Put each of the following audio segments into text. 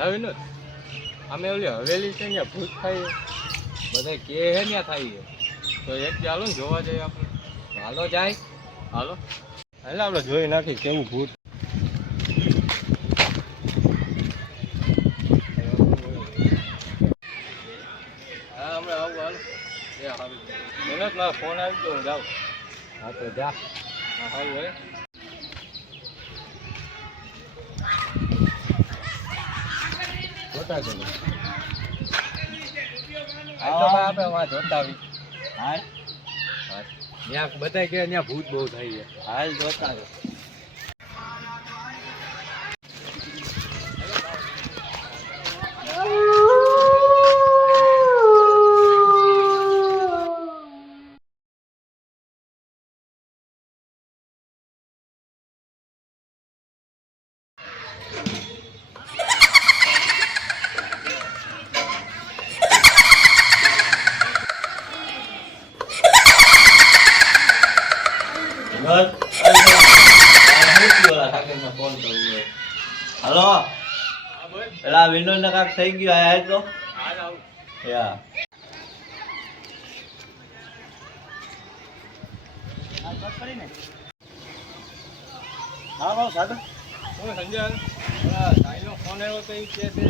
હવે ન અમે ઓલી હવેલી છે ને ભૂત થાય બધા કે હે ને થાય તો એક ચાલો ને જોવા જઈએ આપણે. હાલો જાય હાલો એટલે આપણે જોઈ નાખી કેવું ભૂત. હા હમણાં આવું હાલો એ સારું મને જ મારો ફોન આવી ગયો હું જાઉં. હા તો જા હા સારું હવે જોતા જજો. આપણે વાં જોતા આવી હા ત્યાં બધા કે ત્યાં ભૂત બહુ થાય છે. હાલ જોતા રહો. હલો પેલા વિનોદ ને કાક થઈ ગયું આયા તો યા હા બહુ સાદો હું સંજય તાઈનો ફોન આવ્યો તો એ કે છે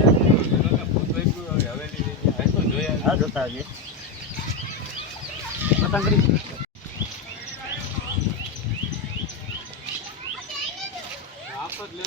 ભૂત થઈ ગયું હવેલી તો જોયા હા જોતા આવીએ પતંગ કરી આપત લે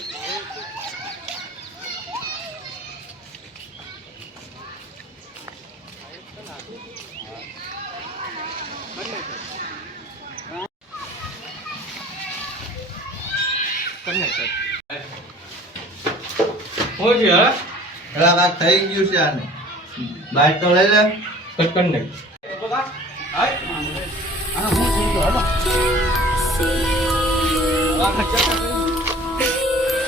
પેલા કાક થઈ ગયું છે આને બાઈક તો લઈ લે કટકન નહીં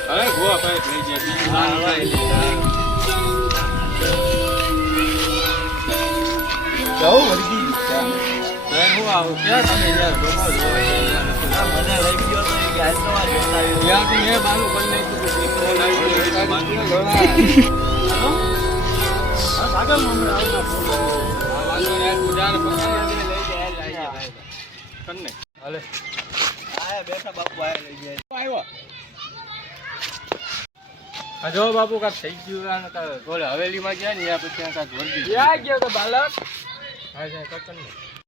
અરે ગોવા ભાઈ થઈ ગયા જવું વળગી હું આવું ક્યાં તમે યાર ડોમો મને લઈ ગયો તો એ ગેસ તો આ જોતા આવ્યો યાર તું એ બાનું કરી નાખ્યું ફોન આવી હા સાગર મમ્મી આવના ફોન હાલે આયા બેઠા બાપુ આયા લઈ ગયા આવ્યો આ જો બાપુ કાક થઈ ગયું ઓલે હવેલીમાં ગયા ને પછી કાક વર્ગી ગયા ગયો તો બાલક હા કટન